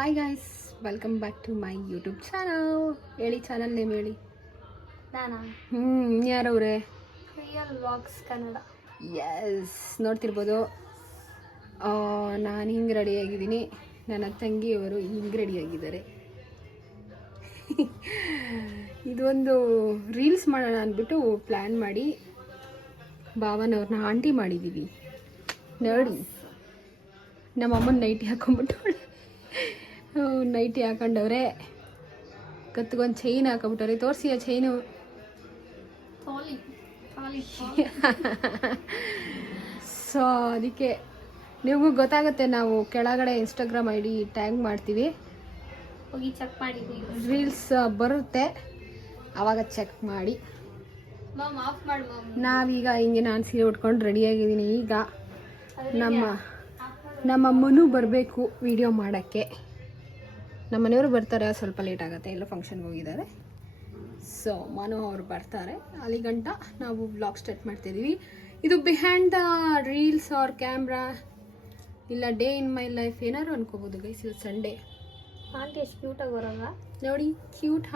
Hi guys, welcome back to my YouTube channel. ಹೇಳಿ channel name ಹೇಳಿ. ನಾನಾ ಯಾರವ್ರೆ? Real vlogs Kannada. ಎಸ್, ನೋಡ್ತಿರ್ಬೋದು. ನಾನು ಹಿಂಗೆ ರೆಡಿಯಾಗಿದ್ದೀನಿ, ನನ್ನ ತಂಗಿಯವರು ಹಿಂಗೆ ರೆಡಿಯಾಗಿದ್ದಾರೆ. ಇದೊಂದು ರೀಲ್ಸ್ ಮಾಡೋಣ ಅಂದ್ಬಿಟ್ಟು ಪ್ಲ್ಯಾನ್ ಮಾಡಿ ಭಾವನವ್ರನ್ನ ಆಂಟಿ ಮಾಡಿದ್ದೀವಿ. ನೋಡಿ, ನಮ್ಮಮ್ಮನ ನೈಟಿ ಹಾಕೊಂಡ್ಬಿಟ್ಟವಳೆ. ನೈಟಿ ಹಾಕೊಂಡವ್ರೆ, ಕತ್ಗೊಂದು ಚೈನ್ ಹಾಕೊಂಬಿಟ್ಟವ್ರೆ. ತೋರಿಸಿ ಆ ಚೈನು. ಸೊ ಅದಕ್ಕೆ ನಿಮಗೂ ಗೊತ್ತಾಗುತ್ತೆ, ನಾವು ಕೆಳಗಡೆ ಇನ್ಸ್ಟಾಗ್ರಾಮ್ ಐ ಡಿ ಟ್ಯಾಗ್ ಮಾಡ್ತೀವಿ, ಹೋಗಿ ಚೆಕ್ ಮಾಡಿದ್ದೀವಿ. ರೀಲ್ಸ್ ಬರುತ್ತೆ, ಆವಾಗ ಚೆಕ್ ಮಾಡಿ. ಮಾಮ್ ಆಫ್ ಮಾಡಿ ಮಾಮ್. ನಾವೀಗ ಹಿಂಗೆ ನಾನು ಸೀರೆ ಉಟ್ಕೊಂಡು ರೆಡಿಯಾಗಿದ್ದೀನಿ. ಈಗ ನಮ್ಮ ಅಮ್ಮನೂ ಬರಬೇಕು ವಿಡಿಯೋ ಮಾಡೋಕ್ಕೆ. ನಮ್ಮ ಮನೆಯವರು ಬರ್ತಾರೆ, ಸ್ವಲ್ಪ ಲೇಟ್ ಆಗುತ್ತೆ, ಎಲ್ಲೋ ಫಂಕ್ಷನ್ಗೆ ಹೋಗಿದ್ದಾರೆ. ಸೊ ಮನು ಅವರು ಬರ್ತಾರೆ, ಅಲ್ಲಿ ಗಂಟ ನಾವು ವ್ಲಾಗ್ ಸ್ಟಾರ್ಟ್ ಮಾಡ್ತಿದ್ದೀವಿ. ಇದು behind the reels or camera, ಇಲ್ಲ ಡೇ ಇನ್ ಮೈ ಲೈಫ್ ಏನಾದ್ರು ಅನ್ಕೋಬೋದು ಗೈಸ್. ಇದು ಸಂಡೇ. ಆಂಟಿ ಎಷ್ಟು ಕ್ಯೂಟಾಗಿ ಬರೋಲ್ಲ ನೋಡಿ, ಕ್ಯೂಟ್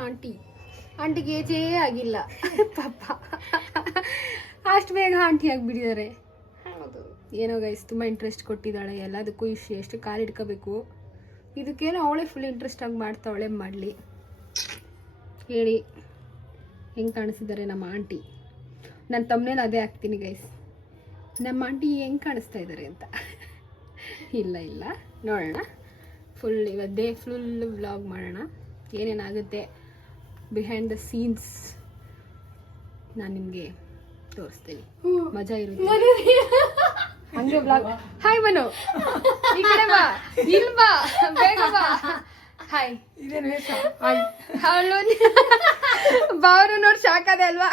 ಆಂಟಿಗೆ ಏಜೇ ಆಗಿಲ್ಲ ಪಾಪ, ಅಷ್ಟು ಬೇಗ ಆಂಟಿ ಆಗಿಬಿಟ್ಟಿದ್ದಾರೆ. ಹೌದು. ಏನೋ ಗೈಸ್, ತುಂಬ ಇಂಟ್ರೆಸ್ಟ್ ಕೊಟ್ಟಿದ್ದಾಳೆ ಎಲ್ಲದಕ್ಕೂ. ಎಷ್ಟು ಕಾಲು ಇಟ್ಕೋಬೇಕು ಇದಕ್ಕೇನೋ ಅವಳೇ ಫುಲ್ ಇಂಟ್ರೆಸ್ಟ್ ಆಗಿ ಮಾಡ್ತಾವಳೆ. ಮಾಡಲಿ ಹೇಳಿ, ಹೆಂಗೆ ಕಾಣಿಸಿದ್ದಾರೆ ನಮ್ಮ ಆಂಟಿ. ನಾನು ತಮ್ಮನೇಲಿ ಅದೇ ಹಾಕ್ತೀನಿ ಗೈಸ್, ನಮ್ಮ ಆಂಟಿ ಹೆಂಗೆ ಕಾಣಿಸ್ತಾ ಇದ್ದಾರೆ ಅಂತ. ಇಲ್ಲ ನೋಡೋಣ, ಫುಲ್ ಇವತ್ತೇ ಫುಲ್ ವ್ಲಾಗ್ ಮಾಡೋಣ. ಏನೇನಾಗುತ್ತೆ ಬಿಹೈಂಡ್ ದ ಸೀನ್ಸ್ ನಾನು ನಿಮಗೆ ತೋರಿಸ್ತೀನಿ. ಮಜಾ ಇರುತ್ತೆ ಹಂಗೆ ಬ್ಲಾಗ್. ಹಾಯ್ ಮನು, ಈ ಕಡೆ ಬಾ, ಇಲ್ಲಿ ಬಾ, ಬೇಗ ಬಾ. ಹಾಯ್. ಅವಳು ಬಾವರು ನೋಡಿ ಶಾಕದೆ ಅಲ್ವಾ?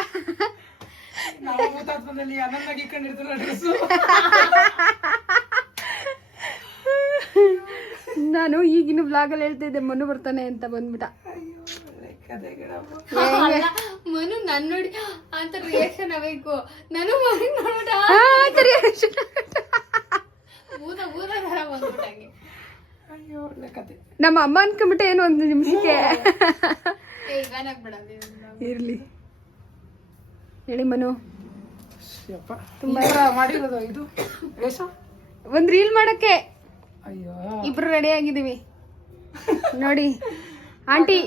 ನಾನು ಈಗಿನ ಬ್ಲಾಗಲ್ಲಿ ಹೇಳ್ತಿದ್ದೆ ಮನು ಬರ್ತಾನೆ ಅಂತ, ಬಂದ್ಬಿಟ್ಟ. ಮನು ನನ್ನ ನೋಡಿ ಅಂತ ರಿಯಾಕ್ಷನ್ ಆಗಬೇಕು. ನಾನು ನಮ್ಮ ಅಮ್ಮ ಅನ್ಕೊಂಬಿಟ್ಟೆ ಏನು ಒಂದು ನಿಮಿಷಕ್ಕೆ. ಇರ್ಲಿ ಹೇಳಿ ಮನು. ಒಂದ್ ರೀಲ್ ಮಾಡಕ್ಕೆ ಇಬ್ರು ರೆಡಿ ಆಗಿದೀವಿ ನೋಡಿ. ಆಂಟಿ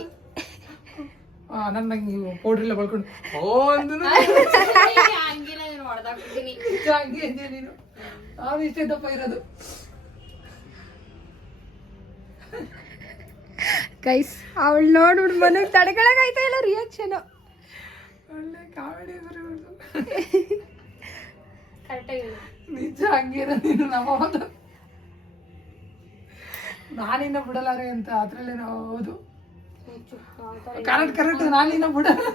ಪೌಡ್ರೆಲ್ಲ ಬಳ್ಕೊಂಡು ನಾನು ಇಷ್ಟೇ ದಪ್ಪ ಇರೋದು ಗೈಸ್. ಅವಳು ನೋಡ್ಬಿಟ್ಟು ಮನೆಗೆ ತಡ್ಕೊಳಕ್ ಆಯ್ತಾ ಇಲ್ಲ ರಿಯಾಕ್ಷನ್. ಒಳ್ಳೆ ಕಾಮಿಡಿ ಕರೆಕ್ಟಾಗಿ ನಿಜ. ಹಂಗೇನ ನೀನು ನಮ್ಮ ನಾನಿನ್ನ ಬಿಡಲಾರೆ ಅಂತ ಅದ್ರಲ್ಲೇ ನಾವು. ಹೌದು, ಕರೆಕ್ಟ್ ನಾನಿನ್ನ ಬಿಡಲ್ಲ.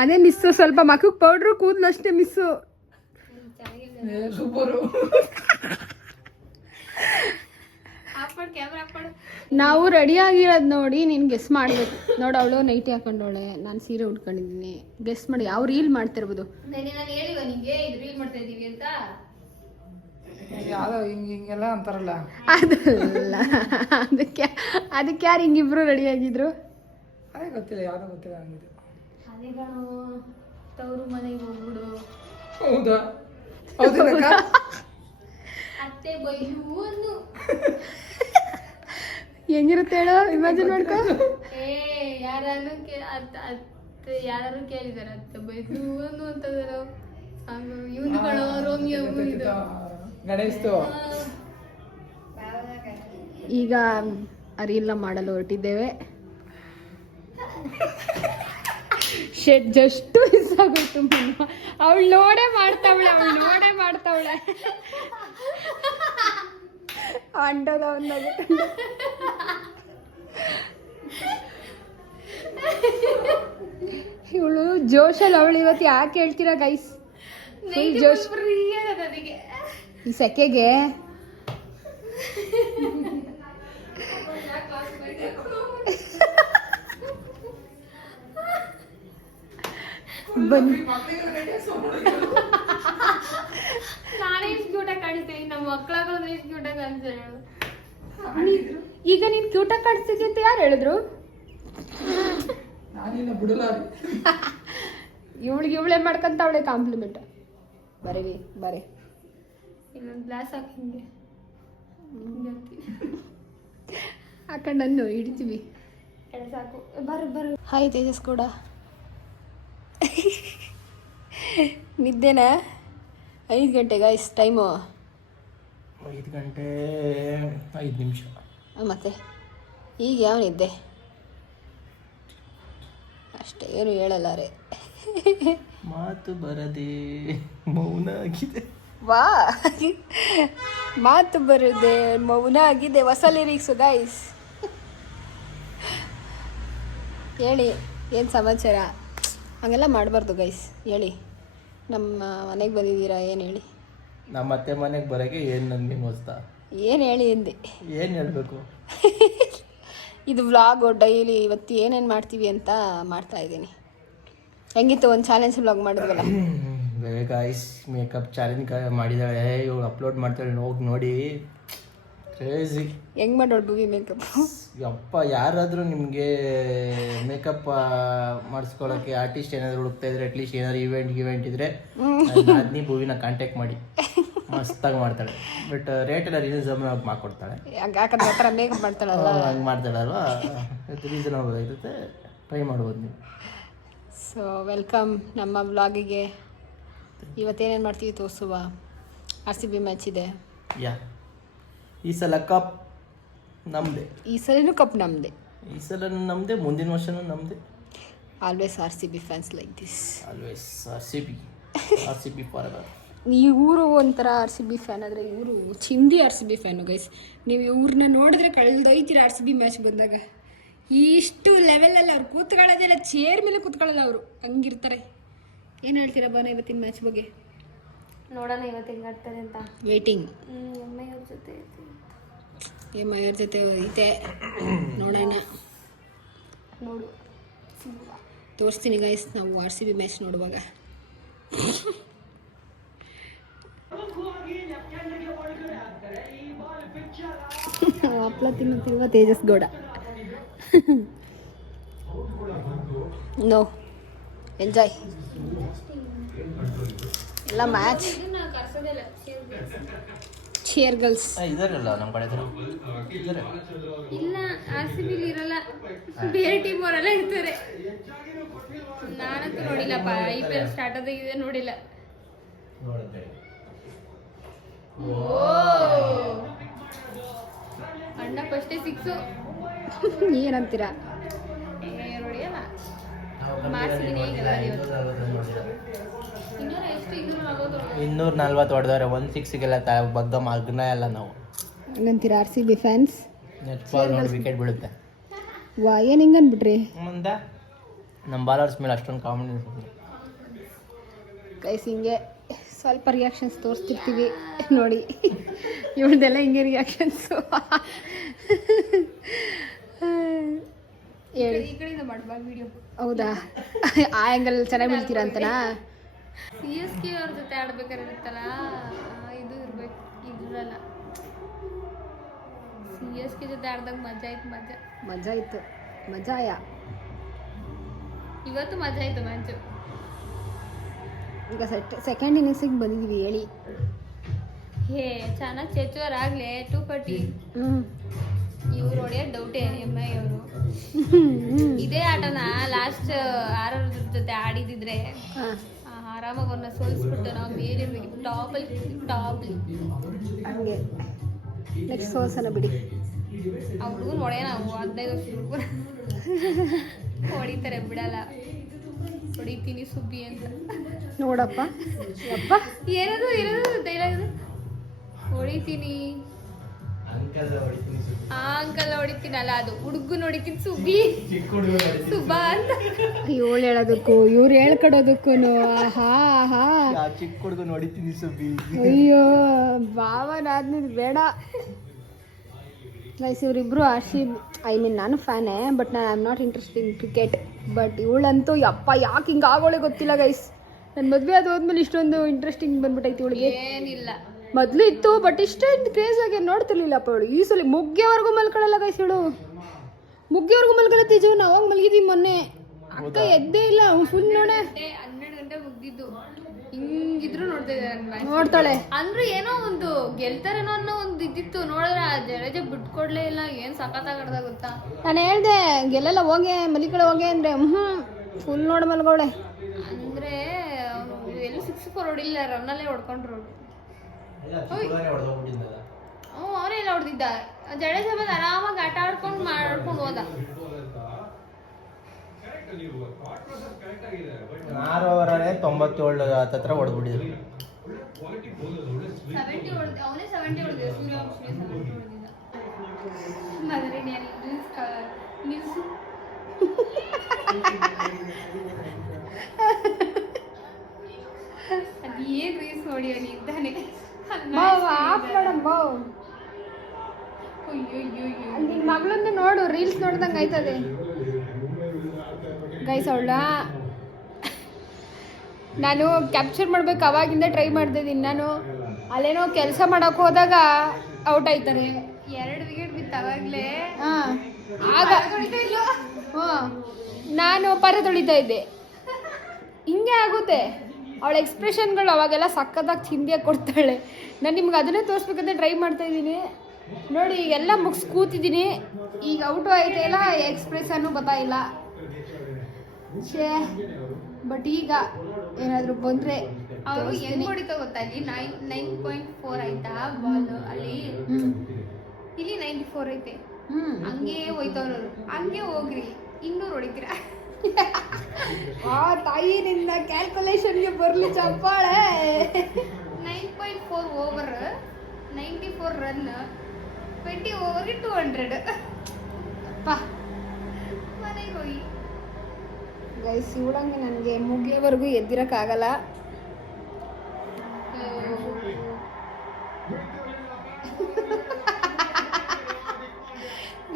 ಅದೇ ಮಿಸ್ಸು, ಸ್ವಲ್ಪ ಮಕ್ಕಕ್ಕೆ ಪೌಡ್ರು, ಕೂದಲು ಅಷ್ಟೇ ಮಿಸ್ಸು. ಸೂಪರು. ನಾವು ರೆಡಿ ಆಗಿರೋದು ನೋಡಿ ನೀನು ಗೆಸ್ ಮಾಡ್ಬೇಕು. ನೋಡು, ಅವಳು ನೈಟಿ ಹಾಕೊಂಡವಳೆ, ನಾನು ಸೀರೆ ಉಟ್ಕೊಂಡಿದ್ದೀನಿ. ಗೆಸ್ ಮಾಡಿ ಯಾವ ರೀಲ್ ಮಾಡ್ತಿರ್ಬೋದು. ಯಾವ್ದೋ ಹಿಂಗೆಲ್ಲ ಅಂತಾರಲ್ಲ, ಅದಲ್ಲ. ಅದಕ್ಕೆ ಯಾರು ಹಿಂಗಿಬ್ರು ರೆಡಿ ಆಗಿದ್ರು? ಅದೇ ಗೊತ್ತಿಲ್ಲ, ಯಾವ್ದೋ ಗೊತ್ತಿಲ್ಲ ಹಂಗಿದ್ದು. ತವರು ಮನೆಗೆ ಹೋಗ್ಬಿಡು. ಹೌದಾ? ಹೌದಿಲ್ಲ ಅತ್ತೆ ಬೈಯುವನ್ನು ಹೆಂಗಿರುತ್ತೆ ಹೇಳು, ಇಮ್ಯಾಜಿನ್ ಮಾಡ್ಕೊ. ಯಾರು ಕೇಳಿದಾರೆ ಅತ್ತೆ ಬೈಯುವನ್ನು ಅಂತಂದ್ರು. ಇವನು ಕಣೋ ರೋಮಿಯೋ. ಗಣೇಶ್ದು ಈಗ ಅರಿಲ್ಲ ಮಾಡಲು ಹೊರಟಿದ್ದೇವೆ. ಶೆಟ್ ಜಸ್ಟ್ ಮಿಸ್ ಆಗೋಯ್ತು. ಅವಳು ನೋಡೇ ಮಾಡ್ತಾವಳೆ ಅಂಡದ ಇವಳು ಜೋಶಲ್ಲಿ. ಅವಳು ಇವತ್ತು ಯಾಕೆ ಹೇಳ್ತೀರಾ ಗೈಸ್? ಜೋಶ್ ಈ ಸೆಕೆಗೆ. ಕ್ಯೂಟಾಗಿ ಕಾಣಿಸ್ತಿದ್ಯ ಅಂತ ಯಾರು ಹೇಳಿದ್ರು? ನಾನಿನ್ನ ಬಿಡಲಾರಿ. ಇವಳೇ ಮಾಡ್ಕೊಂತ ಕಾಂಪ್ಲಿಮೆಂಟ್. ಬರೀ ಬರೀ ಇನ್ನೊಂದು ಗ್ಲಾಸ್ ಹಾಕಿ ಹಿಂಗೆ ಹಾಕೊಂಡು ನಾನು ಹಿಡಿತೀವಿ. ಸಾಕು. ಬರ್ರಿ. ಹಾಯ್ ತೇಜಸ್ ಕೂಡ ನಿದ್ದೆನಾ? 5 ಗಂಟೆ ಗಾಯ್ಸ್ ಟೈಮು. 5 ಗಂಟೆ 5 ನಿಮಿಷ. ಮತ್ತೆ ಈಗ ಯಾವ ನಿದ್ದೆ? ಅಷ್ಟೇ ಏನು ಹೇಳಲ್ಲ ರೇ. ಮಾತು ಬರದೆ ಮೌನ ಆಗಿದೆ. ವಾ, ಮಾತು ಬರದೆ ಮೌನ ಆಗಿದೆ. ಹೊಸ ಲಿರಿಕ್ಸು ಗಾಯ್ಸ್. ಹೇಳಿ ಏನು ಸಮಾಚಾರ? ಹಂಗೆಲ್ಲ ಮಾಡಬಾರ್ದು ಗೈಸ್. ಹೇಳಿ, ನಮ್ಮ ಮನೆಗೆ ಬಂದಿದ್ದೀರಾ, ಏನು ಹೇಳಿ? ನಮ್ಮ ಅತ್ತೆ ಮನೆಗೆ ಬರೋಕ್ಕೆ ಏನು ನನಗೆ ಹೊಸ್ತಾ? ಏನು ಹೇಳಿ ಎಂದೆ? ಏನು ಹೇಳಬೇಕು? ಇದು ವ್ಲಾಗು ಡೈಲಿ. ಇವತ್ತು ಏನೇನು ಮಾಡ್ತೀವಿ ಅಂತ ಮಾಡ್ತಾ ಇದ್ದೀನಿ. ಹೆಂಗಿತ್ತು ಒಂದು ಚಾಲೆಂಜ್ ವ್ಲಾಗ್ ಮಾಡಿದ್ವಲ್ಲ? ಗಾಯ್ಸ್ ಮೇಕಪ್ ಚಾಲೆಂಜ್ ಮಾಡಿದ್ದಾಳೆ ಇವಳು, ಅಪ್ಲೋಡ್ ಮಾಡ್ತಾಳೆ, ಹೋಗಿ ನೋಡಿ. ಕ್ರೇಜಿ. ಹೆಂಗೆ ಮಾಡೋಳು ಭೂವಿ ಮೇಕಪ್? ಯಪ್ಪ, ಯಾರಾದರೂ ನಿಮಗೆ ಮೇಕಪ್ ಮಾಡಿಸ್ಕೊಳ್ಳೋಕ್ಕೆ ಆರ್ಟಿಸ್ಟ್ ಏನಾದರೂ ಹುಡುಕ್ತಾ ಇದ್ರೆ, ಅಟ್ಲೀಸ್ಟ್ ಏನಾದ್ರು ಇವೆಂಟ್ ಇದ್ರೆ ನಾದಿನಿ ಭೂವಿನ ಕಾಂಟ್ಯಾಕ್ಟ್ ಮಾಡಿ. ಮಸ್ತಾಗಿ ಮಾಡ್ತಾಳೆ. ಬಟ್ ರೇಟ್ ಎಲ್ಲ ರೀಸನಬಲ್ ಆಗಿ ಮಾಡ್ಕೊಡ್ತಾಳೆ. ಯಾಕಂದ್ರೆ ಆ ಥರ ಮೇಕಪ್ ಮಾಡ್ತಾಳಲ್ಲ, ಹಂಗೆ ಮಾಡ್ತಾಳಲ್ವಾ, ರೀಸನಬಲ್ ಆಗಿರುತ್ತೆ. ಟ್ರೈ ಮಾಡ್ಬೋದು ನೀವು. ಸೊ ವೆಲ್ಕಮ್ ನಮ್ಮ ವ್ಲಾಗಿಗೆ. ಇವತ್ತೇನೇನು ಮಾಡ್ತೀವಿ ತೋರಿಸುವ. RCB ಮ್ಯಾಚ್ ಇದೆ. ಯಾ, ಈ ಸಲ ಕಪ್ ನಮ್ಮದೇ. ಈ ಸಲನೂ ಕಪ್ ನಮ್ಮದೇ. ಈ ಸಲ ನಮ್ಮದೇ, ಮುಂದಿನ ವರ್ಷನೂ ನಮ್ಮದೇ. Always RCB fans like this. Always RCB for ever. ಇವರು ಒಂಥರ RCB ಫ್ಯಾನ್ ಆದರೆ ಇವರು ಚಿಂದಿ RCB ಫ್ಯಾನು ಗೈಸ್. ನೀವು ಇವ್ರನ್ನ ನೋಡಿದ್ರೆ ಕಳೆದೊಯ್ತೀರ. RCB ಮ್ಯಾಚ್ ಬಂದಾಗ ಇಷ್ಟು ಲೆವೆಲಲ್ಲಿ ಅವ್ರು ಕೂತ್ಕೊಳ್ಳೋದೆಲ್ಲ, ಚೇರ್ ಮೇಲೆ ಕೂತ್ಕೊಳ್ಳೋಲ್ಲ ಅವರು, ಹಂಗಿರ್ತಾರೆ. ಏನು ಹೇಳ್ತೀರಾ ಬಾನ ಇವತ್ತಿನ ಮ್ಯಾಚ್ ಬಗ್ಗೆ? ನೋಡೋಣ ಇವತ್ತು ಹೆಂಗೆ ಆಡ್ತಾರೆ ಅಂತ. ವೇಟಿಂಗ್. ಎಮ್ಮಯ್ಯವ್ರ ಜೊತೆ ಎಮ್ಮಯ್ಯವ್ರ ಜೊತೆ ಐತೆ, ನೋಡೋಣ. ನೋಡು, ತೋರಿಸ್ತೀನಿ ಗೈಸ್ ನಾವು RCB ಮ್ಯಾಚ್ ನೋಡುವಾಗ. ಹಪ್ಳ ತಿನ್ನುತ್ತಿರುವ ತೇಜಸ್ ಗೌಡ. ನೋ ಎಂಜಾಯ್ ಎಲ್ಲ ಮ್ಯಾಚ್. ಚೇರ್ ಗರ್ಲ್ಸ್ ಇದಾರಲ್ಲ ನಮ್ಮ ಕಡೆ ಇಲ್ಲ, RCB ಇರಲ್ಲ, ಬೇರೆ ಟೀಮ್ ಅವರೆಲ್ಲ ಇರ್ತಾರೆ. ನಾನಂತೂ ನೋಡಿಲ್ಲಪ್ಪ, IPL ಸ್ಟಾರ್ಟ್ ಆದಾಗಿದೆ ನೋಡಿಲ್ಲ. ಅಣ್ಣ ಫಸ್ಟೇ 6 ಏನಂತೀರಾ? ನೋಡಿಯಲ್ಲ ಮಾಡ್ಸಿದ್ದೀನಿ ಈಗೆಲ್ಲ. ಇನ್ನೂರ ಎಷ್ಟು? 240 ಹೊಡೆದವ್ರೆ. 160ಗೆಲ್ಲ ಬಗ್ಗ ಮಗ್ನ ಎಲ್ಲ ನಾವು. ಏನಂತೀರಾ RCB ಫ್ಯಾನ್ಸ್? ನೆಟ್ ಬಾಲ್ ನೋಡಿ ವಿಕೆಟ್ ಬೀಳುತ್ತೆ. ವಾ, ಏನು ಹಿಂಗೆ ಅಂದ್ಬಿಟ್ರಿ? ಮುಂದೆ ನಮ್ಮ ಬಾಲರ್ಸ್ ಮೇಲೆ ಅಷ್ಟೊಂದು ಕಾಮಿಡಿ ಗೈಸ್. ಹಿಂಗೆ ಸ್ವಲ್ಪ ರಿಯಾಕ್ಷನ್ಸ್ ತೋರಿಸ್ತಿರ್ತೀವಿ ನೋಡಿ. ಇವಳ್ದೆಲ್ಲ ಹಿಂಗೆ ರಿಯಾಕ್ಷನ್ಸು. ಹೇಳಿ. ಈ ಕಡೆಯಿಂದ ಮಾಡಬಾರ್ದು ವಿಡಿಯೋ. ಹೌದಾ? ಆ ಆ್ಯಂಗಲ್ ಚೆನ್ನಾಗಿ ಬೀಳ್ತೀರಾ ಅಂತನಾ? CSK ಅವ್ರ ಜೊತೆ ಆಡ್ಬೇಕಾದ್ರೆ ಇರುತ್ತಲ್ಲ, ಇದು ಇರ್ಬೇಕು, ಇದ್ರಲ್ಲ. CSK ಜೊತೆ ಆಡ್ದಾಗ ಮಜಾ ಇತ್ತು. ಮಜಾ ಇತ್ತು. ಮಜಾಯ. ಇವತ್ತು ಮಜಾ ಇತ್ತು ಮ್ಯಾಚು. ಈಗ ಸೆಕೆಂಡ್ ಇನ್ನಿಂಗ್ಸಿಗೆ ಬಂದಿದ್ದೀವಿ. ಹೇಳಿ. ಹೇ ಚೆನ್ನಾಗಿ ಚೆಚ್ಚೋರಾಗಲೇ 240. ಇವ್ರು ಹೊಡೆಯೋದು ಡೌಟೇ. MI ಅವರು ಇದೇ ಆಟನ ಲಾಸ್ಟ್ RR ಜೊತೆ ಆಡಿದಿದ್ರೆ ಆರಾಮಾಗಿ ಅವ್ರನ್ನ ಸೋಲಿಸ್ಬಿಟ್ಟು ನಾವು ಬೇರೆ ಟಾಪಲ್ಲಿ ಹಂಗೆ ನೆಕ್ಸ್ಟ್ ಸೋಲ್ಸನ ಬಿಡಿ. ಆ ಹುಡುಗನ ಹೊಡೆಯ ನಾವು 15 ವರ್ಷ ಹುಡುಗರು ಹೊಡಿತಾರೆ, ಬಿಡಲ್ಲ. ಹೊಡಿತೀನಿ ಸುಬ್ಬಿ ಅಂತ. ನೋಡಪ್ಪ ಯಪ್ಪ, ಏನದು ಡೈಲಾಗ್, ಹೊಡಿತೀನಿ ಅಂಕಲ್ ಹೊಡಿತೀನಲ್ಲ, ಅದು ಹುಡುಗನ ಹೊಡಿತೀನಿ ಸುಬ್ಬಿ ಸುಬ್ಬಾ ಅಂತ. ಇವಳು ಹೇಳೋದಕ್ಕೂ ಇವ್ರು ಹೇಳ್ಕೊಡೋದಕ್ಕೂ ಹಾ ಹಾ ಚಿಕ್ಕ ಹುಡುಗ ನೋಡಿತೀನಿ ಸುಬ್ಬಿ. ಅಯ್ಯೋ ಭಾವನಾದ್ನಿದ್ ಬೇಡ ಗೈಸ್. ಇವರಿಬ್ರು ನಾನು ಫ್ಯಾನೇ, ಬಟ್ ನಾನು I'm not interesting cricket. But ಇವಳಂತೂ ಯಪ್ಪ ಯಾಕೆ ಹಿಂಗೆ ಆಗೋಳೆ ಗೊತ್ತಿಲ್ಲ ಗೈಸ್. ನನ್ನ ಮದುವೆ ಆದೋದ್ಮೇಲೆ ಇಷ್ಟೊಂದು ಇಂಟ್ರೆಸ್ಟಿಂಗ್ ಬಂದ್ಬಿಟ್ಟೈತಿ ಇವಳಿಗೆ. ಏನಿಲ್ಲ, ಮೊದಲು ಇತ್ತು, ಬಟ್ ಇಷ್ಟೊಂದು ಕ್ರೇಜ್ ಆಗಿ ನೋಡ್ತಿರ್ಲಿಲ್ಲಪ್ಪ ಇವಳು. ಈ ಸಲ ಮುಗ್ಗೆವರೆಗೂ ಮಲ್ಕೊಳ್ಳಲ್ಲ ಗೈಸ್ ಇವಳು. ಮುಗ್ಗಿಯವ್ರಿಗೂ ಮಲ್ಗಲ್ಲ ತೇಜು, ನಾವು ಅವಾಗ ಮಲಗಿದೀವಿ ಮೊನ್ನೆ. ಅಕ್ಕ ಎದ್ದೇ ಇಲ್ಲ, ಫುಲ್ ನೋಡೆ 12 ಗಂಟೆ ಮುಗ್ದಿದ್ದು. ಹಿಂಗಿದ್ರು ನೋಡ್ತಾ ಇದ್ದಾರೆ ನೋಡ್ತಾಳೆ. ಅಂದ್ರೆ ಏನೋ ಒಂದು ಗೆಲ್ತಾರೇನೋ ಅನ್ನೋ ಒಂದು ಇದ್ದಿತ್ತು. ನೋಡಿದ್ರೆ ಆ ಜಡೇಜ ಬಿಟ್ಕೊಡ್ಲೇ ಇಲ್ಲ. ಏನ್ ಸಖತ್ತಾಗಡ್ದ ಗೊತ್ತಾ. ನಾನು ಹೇಳ್ದೆ ಗೆಲ್ಲೆಲ್ಲ ಹೋಗೆ ಮಲಿಕಡೆ ಹೋಗೆ ಅಂದ್ರೆ ಫುಲ್ ನೋಡ ಮಲ್ಗೋಳೆ. ಅಂದ್ರೆ ಅವನು ಎಲ್ಲೂ 6-4 ಹೊಡಿಲ್ಲ, ರನ್ನಲ್ಲೇ ಹೊಡ್ಕೊಂಡ್ರು. ಅವನೇ ಎಲ್ಲ ಹೊಡೆದಿದ್ದ. ಜಡೇಜ ಬಂದು ಆರಾಮಾಗಿ ಆಟ ಆಡ್ಕೊಂಡು ಮಾಡ್ಕೊಂಡು ಹೋದ. 6 ಓವರಲ್ಲೇ 97 ಹತ್ತತ್ರ ಹೊಡೆದ್ಬಿಟ್ಟಿದ್ರು. 70 ಹೊಡೆದ, ಅವನೇ 70 ಹೊಡೆದ. ಸೂರ್ಯವಂಶಿ 70 ಹೊಡೆದಿದ್ದ. ಆದರೆ ನಿಲ್ಸು ಅದು ಏನ್ ರೀಲ್ಸ್ ನೋಡಿ ಅವನಿದ್ದಾನೆ. ನಿನ್ ಮಗಳನ್ನ ನೋಡು, ರೀಲ್ಸ್ ನೋಡ್ದಂಗ ಆಯ್ತದೆ ಗೈಸ್. ಅವಳ ನಾನು ಕ್ಯಾಪ್ಚರ್ ಮಾಡ್ಬೇಕು ಅವಾಗಿಂದ ಟ್ರೈ ಮಾಡ್ತಾ ಇದ್ದೀನಿ. ನಾನು ಅಲ್ಲೇನೋ ಕೆಲಸ ಮಾಡಕ್ ಹೋದಾಗ ಔಟ್ ಆಯ್ತಾರೆ. 2 ವಿಕೆಟ್ ಬಿತ್ತು ಅವಾಗ್ಲೇ. ಆಗ ನಾನು ಪರ ತೊಳಿತಾ ಇದ್ದೆ. ಹಿಂಗೆ ಆಗುತ್ತೆ ಅವಳ ಎಕ್ಸ್ಪ್ರೆಷನ್ಗಳು. ಅವಾಗೆಲ್ಲ ಸಕ್ಕತ್ತಾಗಿ ಚಿಂದಿಯಾಗಿ ಕೊಡ್ತಾಳೆ. ನಾನು ನಿಮ್ಗೆ ಅದನ್ನೇ ತೋರಿಸ್ಬೇಕಂತ ಟ್ರೈ ಮಾಡ್ತಾ ಇದ್ದೀನಿ. ನೋಡಿ ಎಲ್ಲ ಮುಗಿಸ್ ಕೂತಿದ್ದೀನಿ. ಈಗ ಔಟು ಆಯ್ತಾಯಿಲ್ಲ, ಎಕ್ಸ್ಪ್ರೆಷನ್ನು ಗೊತ್ತಾಯಿಲ್ಲ. ಛೇ, ಬಟ್ ಈಗ ಏನಾದರೂ ಬಂದರೆ ಅವರು ಹೆಂಗ್ ಹೊಡಿತಾ ಗೊತ್ತಾ, ಅಲ್ಲಿ 9.4 ಆಯ್ತಾ ಬಾಲ್, ಅಲ್ಲಿ ಇಲ್ಲಿ 94 ಐತೆ. ಹಂಗೆ ಹೋಯ್ತವ್ರು. ಹಂಗೆ ಹೋಗ್ರಿ 200 ಹೊಡಿತೀರಾ. ಆ ತಾಯಿ ನಿನ್ನ ಕ್ಯಾಲ್ಕುಲೇಷನ್ಗೆ ಬರಲಿ ಚಪ್ಪಾಳೆ. 9.4 ಓವರ್, 94 ರನ್, 20 ಓವರ್ಗೆ 200. ಅಪ್ಪ ಮನೆಗೆ ಹೋಗಿ ಗೈಸ್, ಇವಳಂಗೆ ನನಗೆ ಮುಗಿಯೋವರೆಗೂ ಎದ್ದಿರೋಕ್ಕಾಗಲ್ಲ.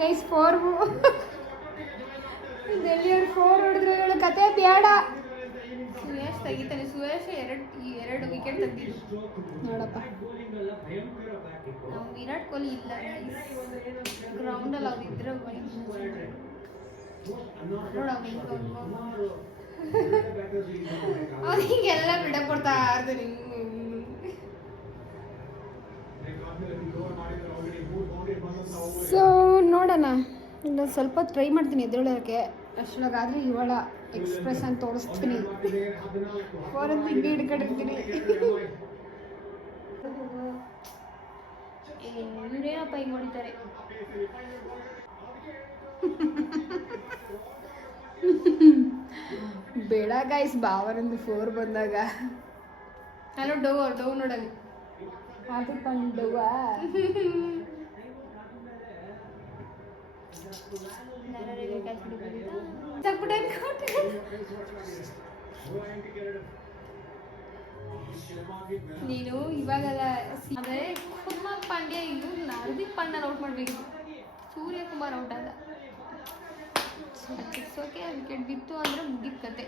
ಗೈಸ್ 4 ಡೆಲ್ಲಿಯವ್ರು 4 ಹೊಡೆದ್ರೆ ಇವಳ ಕತೆ ಬೇಡ. ಸುಯೇಶ್ ತೆಗಿತಾನೆ. ಸುಯೇಶ್ 2 ವಿಕೆಟ್ ತೆಗ್ದಿದ್ದು ನೋಡಪ್ಪ. ನಾವು ವಿರಾಟ್ ಕೊಹ್ಲಿ ಇಲ್ಲ ಗ್ರೌಂಡಲ್ಲಿ ಅವ್ರು ಇದ್ರೆ ನೋಡ ಅವ್ರಿಗೆಲ್ಲ ಬಿಡ ಕೊಡ್ತಾ ಇರ್ತಾರೆ. ಸೊ ನೋಡೋಣ, ಇನ್ನೊಂದು ಸ್ವಲ್ಪ ಟ್ರೈ ಮಾಡ್ತೀನಿ ಎದ್ದೇಳೋಕ್ಕೆ. ಅಷ್ಟೊಳಗಾದರೆ ಇವಳ ಎಕ್ಸ್ಪ್ರೆಷನ್ ತೋರಿಸ್ತೀನಿ. ಫೋರಂತ ಹಿಂಗೆ ಹಿಡ್ಕೊಂಡಿರ್ತೀನಿ. ಇವರೇನಪ್ಪ ಹಿಂಗೆ ಹೊಡಿತಾರೆ. ಬೇಡ ಗೈಸ್, ಬಾವನಂದು 4 ಬಂದಾಗ ಹಲೋ ಡವ್ ನೋಡಲಿ ಅದು ಕಂಡುವ ನೀನು ಇವಾಗೆಲ್ಲ ಅದೇ ಕುಮಾರ್ ಪಾಂಡ್ಯ ಇದು ಹಾರ್ದಿಕ್ ಪಾಂಡ್ಯನ ಔಟ್ ಮಾಡಬೇಕಿತ್ತು. ಸೂರ್ಯಕುಮಾರ್ ಔಟ್ ಆದ. ಓಕೆ, ವಿಕೆಟ್ ಬಿತ್ತು ಅಂದರೆ ಮುಗಿದ ಕತೆ.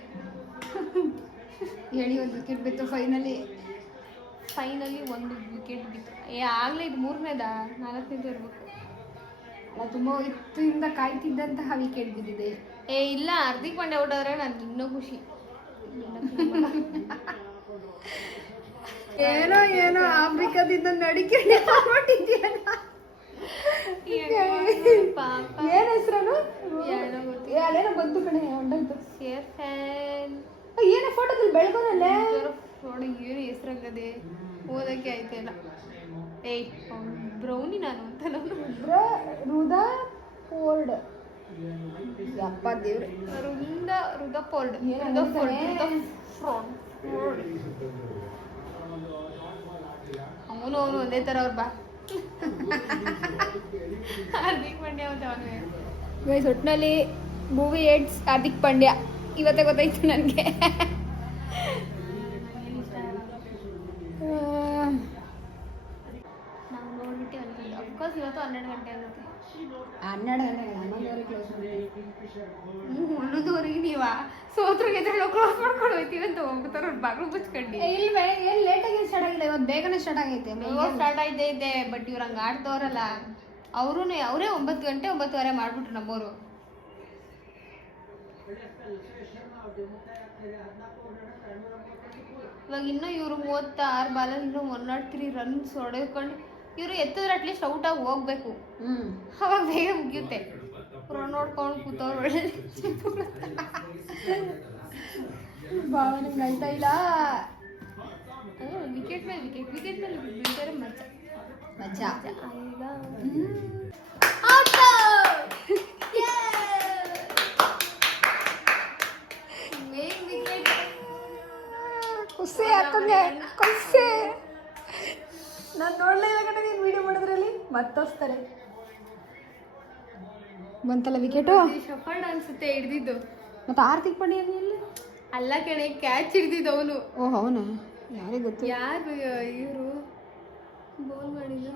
ಹೇಳಿ, 1 ವಿಕೆಟ್ ಬಿತ್ತು ಫೈನಲಿ 1 ವಿಕೆಟ್ ಬಿತ್ತು. ಆಗಲೇ ಇದು 3ನೇದಾ 4ನೇದು ಇರಬೇಕು. ಅಲ್ಲ, ತುಂಬ ಇತ್ತಿಂದ ಕಾಯ್ತಿದ್ದಂತಹ ವಿಕೆಟ್ ಬಿದ್ದಿದೆ. ಇಲ್ಲ, ಹಾರ್ದಿಕ್ ಪಾಂಡ್ಯ ಔಟ್ ಆದ್ರೆ ನನಗೆ ಇನ್ನೂ ಖುಷಿ. ಏನೋ ಆಫ್ರಿಕಾದಿಂದ ನಡಿಕೊಂಡು ಏನ್ ಹೆಸರನು ಅಲ್ಲೇನೋ ಬಂತು ಕಣೆ, ಹೊಂಡಾಯ್ತು. ಏನೋ ಫೋಟೋದಲ್ಲಿ ಬೆಳ್ಕೊಂಡಲ್ಲೇ ನೋಡಿ, ಏನು ಹೆಸರಾಗದೆ ಓದಕ್ಕೆ ಆಯ್ತಲ್ಲ. ಬ್ರೌನಿ ನಾನು ಅಂತ ರುದಾ ಫೋರ್ಡ್. ಯಪ್ಪ ದೇವ್ರೆ, ರುದಫೋರ್ಡ್ ಅವನು ಒಂದೇ ಥರ ಅವ್ರು ಬಾ. ಹಾರ್ದಿಕ್ ಪಾಂಡ್ಯ ಅಂತ ಅವನು. ಗೈಸ್, ಒಟ್ಟಿನಲ್ಲಿ ಮೂವಿ ಏಡ್ಸ್ ಹಾರ್ದಿಕ್ ಪಾಂಡ್ಯ ಇವತ್ತೇ ಗೊತ್ತಾಯ್ತು ನನಗೆ. ನಾವು ನೋಡ್ಬಿಟ್ಟು ಅನ್ಕೊಂಡು ಅಫ್ಕೋರ್ಸ್ ಇವತ್ತು 12 ಗಂಟೆ ಆಗುತ್ತೆ. 11 ಕ್ಲೋಸ್ 11:30 ನೀವಾ ಸೋತ್ರ ಗೆದ್ರೆ ಕ್ಲೋಸ್ ಮಾಡ್ಕೊಂಡು ಹೋಗ್ತೀವಿ ಅಂತ ಹೋಗ್ಬಿಡ್ತಾರ. ಬಾಗ್ಲು ಮುಚ್ಕೊಂಡು ಇಲ್ವೇ, ಏನು ಲೇಟಾಗಿ ಸ್ಟಾರ್ಟ್ ಆಗಿದೆ, ಇವತ್ತು ಬೇಗನೆ ಸ್ಟಾರ್ಟ್ ಆಗೈತೆ. ಸ್ಟಾರ್ಟ್ ಆಯ್ತೈತೆ, ಬಟ್ ಇವ್ರು ಹಂಗೆ ಆಡ್ತವ್ರಲ್ಲ. ಅವರೇ 9 ಗಂಟೆ 9:30 ಮಾಡ್ಬಿಟ್ರು ನಮ್ಮವರು. ಇವಾಗ ಇನ್ನೂ ಇವರು 36 ಬಾಲಲ್ಲಿ ಇನ್ನೂ 103 ರನ್ಸ್ ಹೊಡೆದುಕೊಂಡು ಇವರು ಎತ್ತಿದ್ರೆ ಅಟ್ಲೀಸ್ಟ್ ಔಟ್ ಆಗಿ ಹೋಗ್ಬೇಕು. ಅವಾಗ ಬೇಗ ಮುಗಿಯುತ್ತೆ. ರನ್ ನೋಡ್ಕೊಂಡು ಕೂತವ್ರು ಒಳ್ಳೆ ಭಾವನೆಗೆ ಆಯ್ತಾ ಇಲ್ಲ. ವಿಕೆಟ್ ಮೇಲೆ ವಿಕೆಟ್ ಮೇಲೆ ಬಿಡ್ತಾರೆ ಮಜಾ ಈಗ ಖುಷಿ ಯಾಕಂಗೆ ಖುಷಿ. ನಾನು ನೋಡಲೇ ಇಲ್ಲ ಕಡೆ ನೀನು ವಿಡಿಯೋ ಮಾಡೋದ್ರಲ್ಲಿ ಮತ್ತೋಸ್ತಾರೆ. ಬಂತಲ್ಲ ವಿಕೆಟು. ಶಫರ್ಡ್ ಅನ್ಸುತ್ತೆ ಹಿಡ್ದಿದ್ದು. ಮತ್ತೆ ಆರ್ತಿಕ್ ಪಾಂಡ್ಯ ಎಲ್ಲಿ? ಅಲ್ಲ ಕಣೆ, ಕ್ಯಾಚ್ ಹಿಡ್ದಿದ್ದು ಅವನು. ಓಹ್ ಅವನಾ? ಯಾರಿಗೆ ಗೊತ್ತು. ಯಾರು ಇವರು ಬೋಲ್ ಮಾಡಿದ್ದು?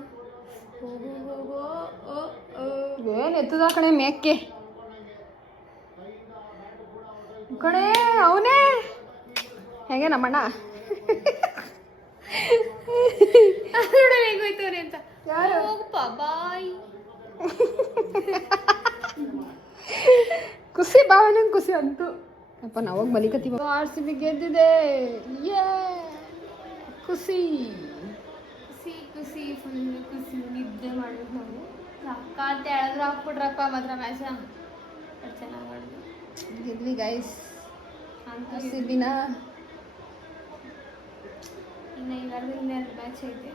ಏನು ಎತ್ತದ ಕಣೆ ಮೇಕ್ಕೆ ಕಣೆ ಅವನೇ ಹೆಂಗೆ ನಮ್ಮಣ್ಣ ಹೇಗೋಯ್ತವ್ರೆ ಅಂತ. ಯಾರು? ಹೋಗಪ್ಪ ಬಾಯ್. ಖುಷಿ ಭಾವನೆ ಖುಷಿ ಅಂತೂ. ಅಪ್ಪ ನಾವಾಗ ಬಲಿಕತ್ತೀವ. RCB ಗೆದ್ದಿದೆ. ಖುಷಿ ಖುಷಿ ಖುಷಿ ಫುಲ್ ಖುಷಿ. ನಿದ್ದೆ ಮಾಡಿದ್ವಿ ನಾವು. ರೊಕ್ಕ ಅಂತ ಹೇಳಿದ್ರು ಹಾಕ್ಬಿಟ್ರಪ್ಪ ಮಾತ್ರ ಮ್ಯಾಚ. ಚೆನ್ನಾಗಿ ಮಾಡಿದ್ವಿ, ಗೆದ್ವಿ ಗೈಸ್. ಅಂತ RCBನ ಇನ್ನು ಇನ್ನೆರಡು ಮ್ಯಾಚ್ ಐತೆ.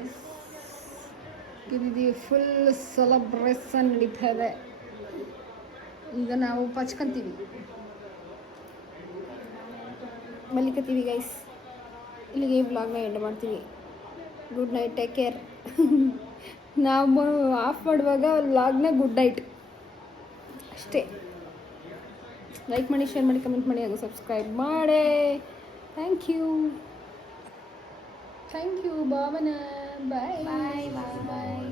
ಎಸ್ ಗೆದ್ದಿದ್ದೀವಿ. ಫುಲ್ ಸೆಲೆಬ್ರೇಷನ್ ನಡೀತಾ ಇದೆ. ಈಗ ನಾವು ಪಚ್ಕೊಂತೀವಿ, ಮಲಿಕತ್ತೀವಿ ಗೈಸ್. ಇಲ್ಲಿಗೆ ಈ ವ್ಲಾಗ್ನ ಎಂಡ್ ಮಾಡ್ತೀವಿ. Good night, take care. ನಾವು ಆಫ್ ಮಾಡುವಾಗ ವ್ಲಾಗ್ನ ಗುಡ್ ನೈಟ್ ಅಷ್ಟೇ. ಲೈಕ್ ಮಾಡಿ, ಶೇರ್ ಮಾಡಿ, ಕಮೆಂಟ್ ಮಾಡಿ, ಹಾಗೂ ಸಬ್ಸ್ಕ್ರೈಬ್ ಮಾಡಿ. Thank you Bhavana. Bye bye bye bye.